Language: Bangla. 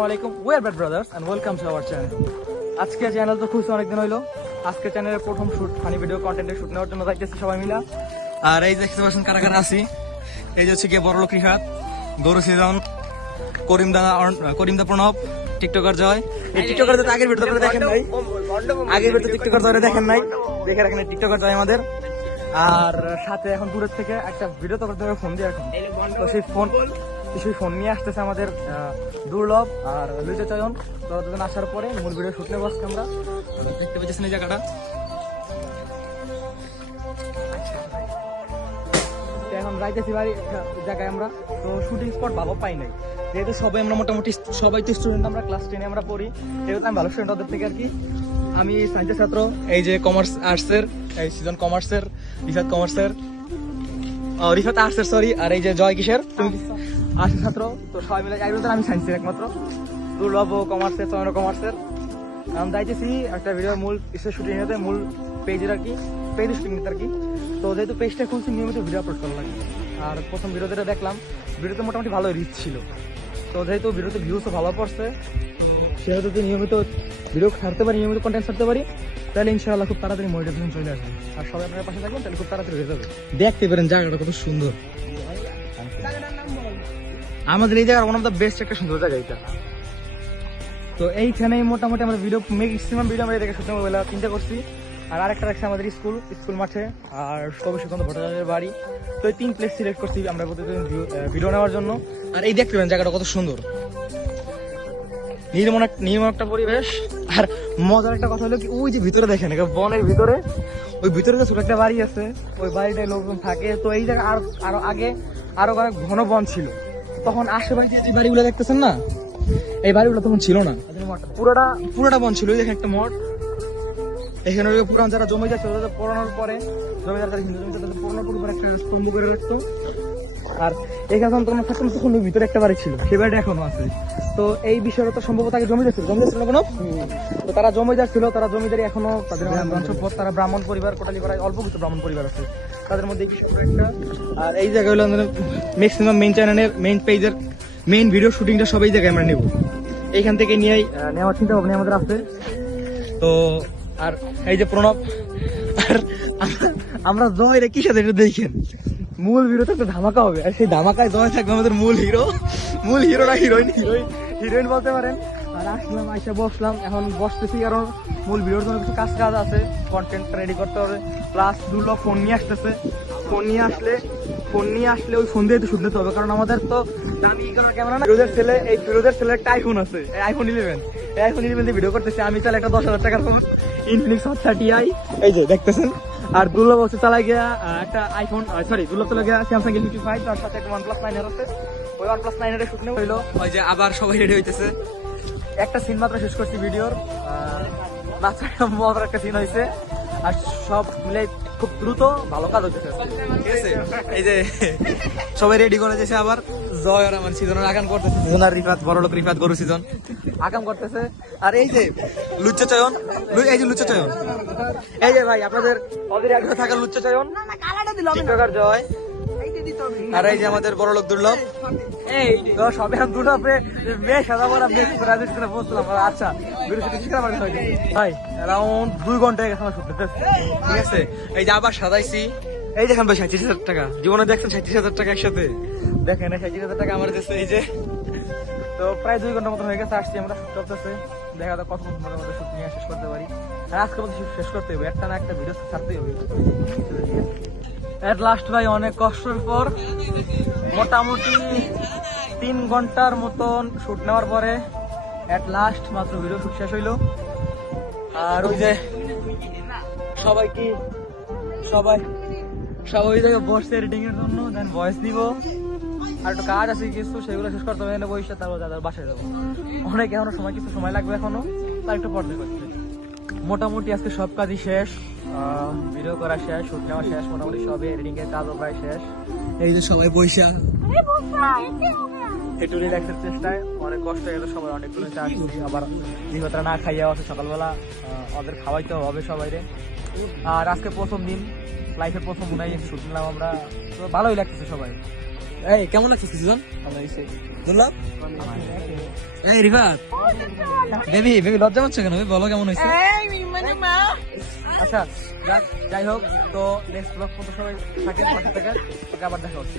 আসসালামু আলাইকুম, we are bad brothers and welcome to our channel. আজকে চ্যানেল তো খুঁজছে অনেকদিন হইলো। আজকে চ্যানেলের প্রথম শুট, ফানি ভিডিও কন্টেন্টের শুট নেওয়ার জন্য যাইতেছি সবাই মিলা। আর এই দেখতে পাচ্ছেন কারা কারা আছি। এই যে হচ্ছে গিয়ে বড়লোক রিহাত, গরু সিজন, করিমদা প্রণব, টিকটকার জয়। এই টিকটকার তো আগের ভিডিওতে দেখেন নাই, আগের ভিডিওতে টিকটকার জয় দেখেন নাই, দেখে রাখেন টিকটকার জয় আমাদের। আর সাথে এখন দূরের থেকে একটা ভিডিও তো করতে হবে ফোন দিয়ে, এখন তো সেই ফোন নিয়ে আসতেছে আমাদের দুর্লভ আর লুইজা চয়ন। তো দুজন আসার পরে মূল ভিডিও শুট নেবো আজকে আমরা। দেখতে পেয়েছেন এই জায়গাটা, এখন যাইতেছি বাড়ি জায়গায় আমরা। তো শুটিং স্পট ভালো পাই নাই, যেহেতু সবাই আমরা মোটামুটি সবাই তো স্টুডেন্ট, আমরা ক্লাস 10 আমরা পড়ি, যেহেতু আমি ভালো স্টুডেন্ট ওদের থেকে আর কি। আমি সায়েন্সের ছাত্র, এই যে কমার্স আর্টসের, এই সিজন কমার্সের, রিফাত কমার্সের, রিফাত আর্টসের সরি, আর এই যে জয় কিসের, তুমি আর্টসের ছাত্র। তো সবাই মিলে আমি সায়েন্সের একমাত্র, দুর্লভ কমার্সের, চয়ন কমার্সের। আমি যাইতেছি একটা ভিডিও মূল শুটিং নিতে, মূল পেজের আর কি, পেজ শুটিং নিতে আর কি। তো যেহেতু পেজটা খুলছি, নিয়মিত ভিডিও আপলোড করা লাগে। আর প্রথম ভিডিও যেটা দেখলাম, ভিডিওতে মোটামুটি ভালো রিচ ছিল। তো যেহেতু ভিডিওতে ভিউসও ভালো পড়ছে, সেহেতু যদি নিয়মিত ভিডিও ছাড়তে পারি, নিয়মিত কন্টেন্ট ছাড়তে পারি, তাহলে ইনশাআল্লাহ খুব তাড়াতাড়ি মোটিভেশন চলে আসবে। আর সবাই আপনার পাশে থাকবেন, তাহলে খুব তাড়াতাড়ি হয়ে যাবে। দেখতে পারেন জায়গাটা কত সুন্দর। আমাদের এই জায়গা ওয়ান অফ দ্য বেস্ট একটা সুন্দর জায়গা এটা। তো এইখানেই মোটামুটি আমরা ভিডিও ম্যাক্সিমাম ভিডিও আমরা দেখে শুনতে বেলা চিন্তা করছি। আর আরেকটা রাখছে আমাদের স্কুল মাঠে, আর কবি সুকান্ত ভট্টাচার্যের বাড়ি। তো এই 3 প্লেস সিলেক্ট করছি আমরা প্রতিদিন ভিডিও নেওয়ার জন্য। আর এই দেখতে পাবেন জায়গাটা কত সুন্দর, নির্মল একটা পরিবেশ। আর মজার একটা কথা হলো কি, ওই যে ভিতরে দেখেন, বনের ভিতরে, ওই ভিতরে যে ছোট একটা বাড়ি আছে, ওই বাড়িটায় লোকজন থাকে। তো এই জায়গা আরো আগে আরো অনেক ঘন বন ছিল। তখন আশেপাশে যে বাড়িগুলো দেখতেছেন না, এই বাড়িগুলো তখন ছিল না, পুরোটা বন ছিল। দেখেন একটা মঠ, এখানে পুরান যারা জমিদার ছিল, তাদের পড়ানোর পরে জমিদার, যারা হিন্দু জমিদার, তাদের পড়ানোর পরে একটা স্তম্ভ করে রাখতো। আর এখানে তখন থাকতাম, তখন ভিতরে একটা বাড়ি ছিল, সে বাড়িটা এখনো আছে। তো এই বিষয়টা তো সম্ভবত আগে জমিদার ছিল না কোনো। তো তারা জমিদার ছিল, তারা জমিদারি এখনো তাদের বংশপদ, তারা ব্রাহ্মণ পরিবার, কোটালীপাড়ায় অল্প কিছু ব্রাহ্মণ পরিবার আছে, তাদের মধ্যে একটা। আর এই জায়গায় হলো ম্যাক্সিমাম মেইন চ্যানেলের মেইন পেজের মেইন ভিডিও শুটিংটা সব এই জায়গায় আমরা নেব। এইখান থেকে নিয়েই নেওয়ার চিন্তা ভাবনা আমাদের আছে। তো আর এই যে প্রণব, আর আমরা জয় রে কি সাথে দেখেন, মূল ভিডিওতে একটা ধামাকা হবে। আর সেই ধামাকায় জয় থাকবে আমাদের মূল হিরো না হিরোইন বলতে পারেন। আর আসলাম, আইসা বসলাম, এখন বসতেছি কারণ মূল ভিডিওর জন্য কিছু কাজ আছে, কন্টেন্ট রেডি করতে হবে। প্লাস দুটো ফোন নিয়ে আসতেছে, ফোন নিয়ে আসলে ওই ফোন দিয়ে তো শুনতে হবে, কারণ আমাদের তো দামি ক্যামেরা না। ফিরোজের ছেলে একটা আইফোন আছে, আইফোন 11 দিয়ে ভিডিও করতেছে। আমি চাই একটা 10,000 টাকার ফোন, ইনফিনিক্স হট 30i, এই যে দেখতেছেন। আর দুর্লভ হচ্ছে চালাই গিয়া একটা আইফোন, দুর্লভ চালাই গিয়া স্যামসাং A55, তার সাথে একটা OnePlus 9 আছে। ওই OnePlus 9 এর শুট নেওয়া হইলো। ওই যে আবার সবাই রেডি হইতেছে, একটা সিন মাত্র শেষ করছি ভিডিওর, মাত্র মজার একটা সিন হয়েছে। আর সব মিলে খুব দ্রুত ভালো কাজ হইতেছে, ঠিক আছে। এই যে সবাই রেডি করে দিয়েছে, আবার জয় আর আমার সিজনের আগাম করতেছে, সিজন আর রিফাত, বড়লোক রিফাত, গরু সিজন আগাম করতেছে। আর এই যে লুচ্চা চয়ন, এই যে ভাই আপনাদের ওদের আগ্রহ থাকা লুচ্চা চয়ন, টিকটকার জয়, আর এই যে আমাদের বড়লোক দুর্লভ। এই তো সবে আমি দুটো বেশ সাদা বড় বসলাম। আচ্ছা ভাই অ্যারাউন্ড 2 ঘন্টা গেছে আমার শুটতে, ঠিক আছে। এই যে আবার সাজাইছি, এই দেখেন ভাই 37,000 টাকা, জীবনে দেখছেন 37,000 টাকা একসাথে, দেখেন 37,000 টাকা আমার কাছে। এই যে তো প্রায় 2 ঘন্টার মতো হয়ে গেছে, আসছি আমরা, শুট করতেছে। দেখা যাক কত ঘন্টার মধ্যে শুট নিয়ে শেষ করতে পারি। আর আজকে মধ্যে শেষ করতে হবে, একটা না একটা ভিডিও ছাড়তেই হবে। এট লাস্ট ভাই অনেক কষ্টের পর মোটামুটি 3 ঘন্টার মতন শুট নেওয়ার পরে এট লাস্ট মাত্র ভিডিও শুট শেষ হইলো। আর ওই যে সবাই ওই জায়গায় বসছে এডিটিং এর জন্য, দেন ভয়েস দিব। আর একটু কাজ আছে কিছু, সেগুলো শেষ করতে হবে, বসে তারপর দাদার বাসায় যাবো। অনেক এখনো কিছু সময় লাগবে এখনো, তার একটু পর্যায়ে করতে। মোটামুটি আজকে সব কাজই শেষ, ভিডিও করা শেষ, শুট নেওয়া শেষ, মোটামুটি সবই এডিটিং এর কাজও প্রায় শেষ। এই যে সবাই বসে একটু রিল্যাক্সের চেষ্টায়, অনেক কষ্ট হয়ে গেল, সবাই অনেকগুলো চা আসছি, আবার জিহতরা না খাইয়া আছে সকালবেলা, ওদের খাওয়াইতে হবে সবাই রে। আর আজকে প্রথম দিন, লাইফের প্রথম মনে হয় শুট নিলাম আমরা, তো ভালোই লাগতেছে সবাই। এই কেমন লাগছিস সুজন? দুর্লভ? এই রিফাত, বেবি বেবি লজ্জা পাচ্ছ কেন? বলো কেমন হয়েছে? আচ্ছা যাই হোক, তো নেক্সট ব্লগ পর্যন্ত সবাই থাকেন, পাশে থাকেন, আবার দেখা হচ্ছে।